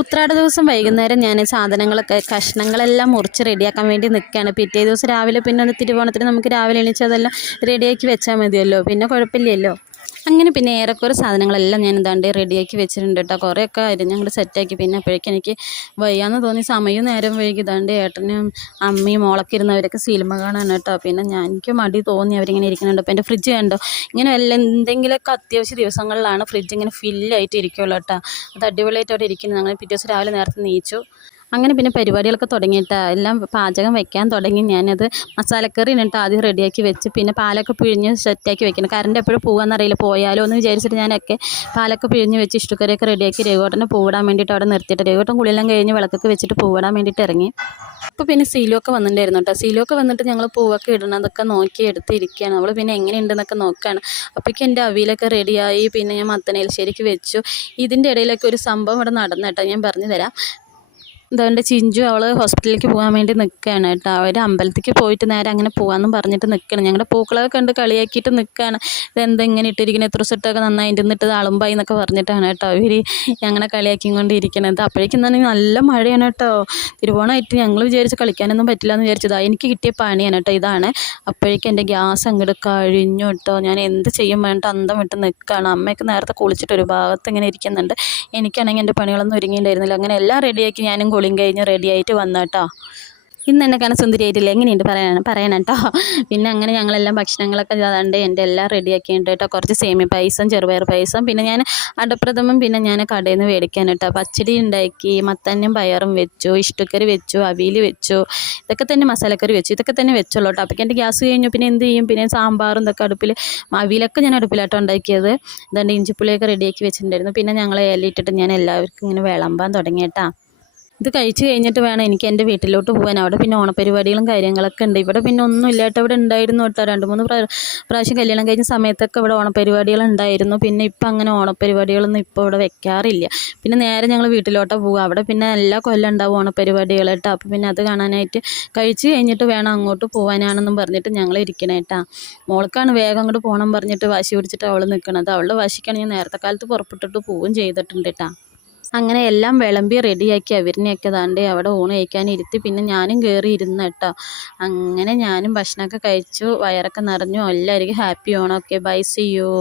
ഉത്രാട ദിവസം വൈകുന്നേരം ഞാൻ സാധനങ്ങളൊക്കെ കഷ്ണങ്ങളെല്ലാം മുറിച്ച് റെഡിയാക്കാൻ വേണ്ടി നിൽക്കുകയാണ്. പിറ്റേ ദിവസം രാവിലെ പിന്നെ ഒന്ന് തിരുവോണത്തിന് നമുക്ക് രാവിലെ എണീച്ച് അതെല്ലാം റെഡിയാക്കി വെച്ചാൽ മതിയല്ലോ, പിന്നെ കുഴപ്പമില്ലല്ലോ. അങ്ങനെ പിന്നെ ഏറെക്കുറെ സാധനങ്ങളെല്ലാം ഞാൻ ഇതാണ്ട് റെഡിയാക്കി വെച്ചിട്ടുണ്ട് കേട്ടോ. കുറേയൊക്കെ അരിഞ്ഞ് അങ്ങോട്ട് സെറ്റാക്കി. പിന്നെ അപ്പോഴേക്കും എനിക്ക് വയ്യാന്ന് തോന്നി, സമയം നേരം വൈകി. ഇതാണ്ട് ഏട്ടനും അമ്മയും മോളൊക്കെ ഇരുന്നവരൊക്കെ സിനിമ കാണാൻ കേട്ടോ. പിന്നെ എനിക്ക് മടി തോന്നി അവരിങ്ങനെ ഇരിക്കുന്നുണ്ട്. അപ്പോൾ എൻ്റെ ഫ്രിഡ്ജ് കണ്ടോ, ഇങ്ങനെ എന്തെങ്കിലുമൊക്കെ അത്യാവശ്യ ദിവസങ്ങളിലാണ് ഫ്രിഡ്ജ് ഇങ്ങനെ ഫില്ലായിട്ട് ഇരിക്കുള്ളൂ കേട്ടോ. അത് അടിപൊളിയായിട്ട് അവിടെ ഇരിക്കുന്നു. അങ്ങനെ പിറ്റേ ദിവസം രാവിലെ നേരത്തെ നീച്ചു. അങ്ങനെ പിന്നെ പരിപാടികളൊക്കെ തുടങ്ങിയിട്ട് എല്ലാം പാചകം വെക്കാൻ തുടങ്ങി. ഞാനത് മസാലക്കറി ഇന്നിട്ട് ആദ്യം റെഡിയാക്കി വെച്ച്, പിന്നെ പാലൊക്കെ പിഴിഞ്ഞ് സെറ്റാക്കി വെക്കണം. കറണ്ട് എപ്പോഴും പോകാമെന്നറിയില്ല, പോയാലോ എന്ന് വിചാരിച്ചിട്ട് ഞാനൊക്കെ പാലൊക്കെ പിഴിഞ്ഞ് വെച്ച് ഇഷ്ടക്കറിയൊക്കെ റെഡിയാക്കി രഘുവേട്ടനെ പൂവിടാൻ വേണ്ടിയിട്ട് അവിടെ നിർത്തിയിട്ട് രഘുവേട്ടൻ കുളിയെല്ലാം കഴിഞ്ഞ് വിളക്കൊക്കെ വെച്ചിട്ട് പൂവിടാൻ വേണ്ടിയിട്ട് ഇറങ്ങി. അപ്പോൾ പിന്നെ സീലുവൊക്കെ വന്നിട്ടുണ്ടായിരുന്നു കേട്ടോ. സീലുവൊക്കെ വന്നിട്ട് ഞങ്ങൾ പൂവൊക്കെ ഇടണതൊക്കെ നോക്കി എടുത്തിരിക്കുകയാണ്. അവൾ പിന്നെ എങ്ങനെയുണ്ടെന്നൊക്കെ നോക്കുകയാണ്. അപ്പോഴേക്കും എൻ്റെ അവിയലൊക്കെ റെഡിയായി. പിന്നെ ഞാൻ മത്തനേൽശ്ശേരിക്ക് വെച്ചു. ഇതിൻ്റെ ഇടയിലൊക്കെ ഒരു സംഭവം ഇവിടെ നടന്നു കേട്ടോ, ഞാൻ പറഞ്ഞു തരാം. ഇതുകൊണ്ട് ചിഞ്ചു അവൾ ഹോസ്പിറ്റലിലേക്ക് പോകാൻ വേണ്ടി നിൽക്കുകയാണ് കേട്ടോ. അവർ അമ്പലത്തിലേക്ക് പോയിട്ട് നേരെ അങ്ങനെ പോകാമെന്നും പറഞ്ഞിട്ട് നിൽക്കണം. ഞങ്ങളുടെ പൂക്കളൊക്കെ കണ്ട് കളിയാക്കിയിട്ട് നിൽക്കുകയാണ്. ഇതെന്താ ഇങ്ങനെ ഇട്ടിരിക്കുന്നത്, എത്ര സെറ്റൊക്കെ നന്നായി ഇരുന്നിട്ട് അളുമ്പായി എന്നൊക്കെ പറഞ്ഞിട്ടാണ് കേട്ടോ അവർ ഞങ്ങളെ കളിയാക്കിക്കൊണ്ടിരിക്കുന്നത്. അപ്പോഴേക്കും തന്നെ നല്ല മഴയാണ് കേട്ടോ. തിരുവോണമായിട്ട് ഞങ്ങൾ വിചാരിച്ച് കളിക്കാനൊന്നും പറ്റില്ല എന്ന് വിചാരിച്ചതാണ്. എനിക്ക് കിട്ടിയ പണിയാണ് കേട്ടോ ഇതാണ്. അപ്പോഴേക്കും എൻ്റെ ഗ്യാസ് അങ്ങോട്ട് കഴിഞ്ഞു കേട്ടോ. ഞാൻ എന്ത് ചെയ്യും വേണ്ടിട്ട് അന്തം വിട്ട് നിൽക്കുകയാണ്. അമ്മയൊക്കെ നേരത്തെ കുളിച്ചിട്ട് ഒരു ഭാഗത്ത് ഇങ്ങനെ ഇരിക്കുന്നുണ്ട്. എനിക്കാണെങ്കിൽ എൻ്റെ പണികളൊന്നും ഒരുങ്ങിയിട്ടുണ്ടായിരുന്നില്ല. അങ്ങനെ എല്ലാം റെഡിയാക്കി ഞാനും കുളിയും കഴിഞ്ഞ് റെഡിയായിട്ട് വന്നു കേട്ടോ. ഇന്ന് എന്നെ കാണാൻ സുന്ദരിയായിട്ടില്ല, എങ്ങനെയുണ്ട് പറയണം കേട്ടോ. പിന്നെ അങ്ങനെ ഞങ്ങളെല്ലാം ഭക്ഷണങ്ങളൊക്കെ അതാണ്ട് എൻ്റെ എല്ലാം റെഡിയാക്കിയിട്ടുണ്ട് കേട്ടോ. കുറച്ച് സേമിയ പായസം, ചെറുപയർ പായസം, പിന്നെ ഞാൻ അടപ്രഥമൻ പിന്നെ ഞാൻ കടയിൽ നിന്ന് മേടിക്കാൻ കേട്ടോ. പച്ചടി ഉണ്ടാക്കി, മത്തനും പയറും വെച്ചു, ഇഷ്ടക്കറി വെച്ചു, അവിയൽ വെച്ചു, ഇതൊക്കെ തന്നെ മസാലക്കറി വെച്ചു, ഇതൊക്കെ തന്നെ വെച്ചുള്ളൂ കേട്ടോ. അപ്പോൾ എൻ്റെ ഗ്യാസ് കഴിഞ്ഞു. പിന്നെ എന്ത് ചെയ്യും, പിന്നെ സാമ്പാറും ഇതൊക്കെ അടുപ്പിൽ, അവിയലൊക്കെ ഞാൻ അടുപ്പിലാട്ടോ ഉണ്ടാക്കിയത്. ഇതാണ്ട് ഇഞ്ചിപ്പുളിയൊക്കെ റെഡിയാക്കി വെച്ചിട്ടുണ്ടായിരുന്നു. പിന്നെ ഞങ്ങൾ ഇലയിട്ടിട്ട് ഞാൻ എല്ലാവർക്കും ഇങ്ങനെ വിളമ്പാൻ തുടങ്ങി കേട്ടോ. ഇത് കഴിച്ച് കഴിഞ്ഞിട്ട് വേണം എനിക്ക് എൻ്റെ വീട്ടിലോട്ട് പോകാൻ. അവിടെ പിന്നെ ഓണപ്പരിപാടികളും കാര്യങ്ങളൊക്കെ ഉണ്ട്. ഇവിടെ പിന്നെ ഒന്നും ഇല്ലാട്ടോ. ഇവിടെ ഉണ്ടായിരുന്നു കേട്ടോ, 2-3 പ്രാവശ്യം കല്യാണം കഴിഞ്ഞ സമയത്തൊക്കെ ഇവിടെ ഓണപ്പരിപാടികൾ ഉണ്ടായിരുന്നു. പിന്നെ ഇപ്പം അങ്ങനെ ഓണപ്പരിപാടികളൊന്നും ഇപ്പോൾ ഇവിടെ വെക്കാറില്ല. പിന്നെ നേരെ ഞങ്ങൾ വീട്ടിലോട്ട് പോകുക. അവിടെ പിന്നെ എല്ലാ കൊല്ലം ഉണ്ടാവും ഓണപ്പരിപാടികൾ കേട്ടോ. അപ്പോൾ പിന്നെ അത് കാണാനായിട്ട് കഴിച്ച് കഴിഞ്ഞിട്ട് വേണം അങ്ങോട്ട് പോകാനാണെന്നും പറഞ്ഞിട്ട് ഞങ്ങൾ ഇരിക്കണേ കേട്ടോ. മോൾക്കാണ് വേഗം അങ്ങോട്ട് പോകണം പറഞ്ഞിട്ട് വാശി പിടിച്ചിട്ട് അവൾ നിൽക്കണത്. അവളുടെ വാശിക്കാണ് ഞാൻ നേരത്തെ കാലത്ത് പുറപ്പെട്ടിട്ട് പോവുകയും ചെയ്തിട്ടുണ്ട് കേട്ടോ. അങ്ങനെ എല്ലാം വിളമ്പി റെഡിയാക്കി അവരിനെയൊക്കെ താണ്ട് അവിടെ ഊണ് കഴിക്കാനിരുത്തി. പിന്നെ ഞാനും കയറി ഇരുന്ന് കേട്ടോ. അങ്ങനെ ഞാനും ഭക്ഷണമൊക്കെ കഴിച്ചു, വയറൊക്കെ നിറഞ്ഞു. എല്ലാവർക്കും happy Onam. Okay, bye, see U.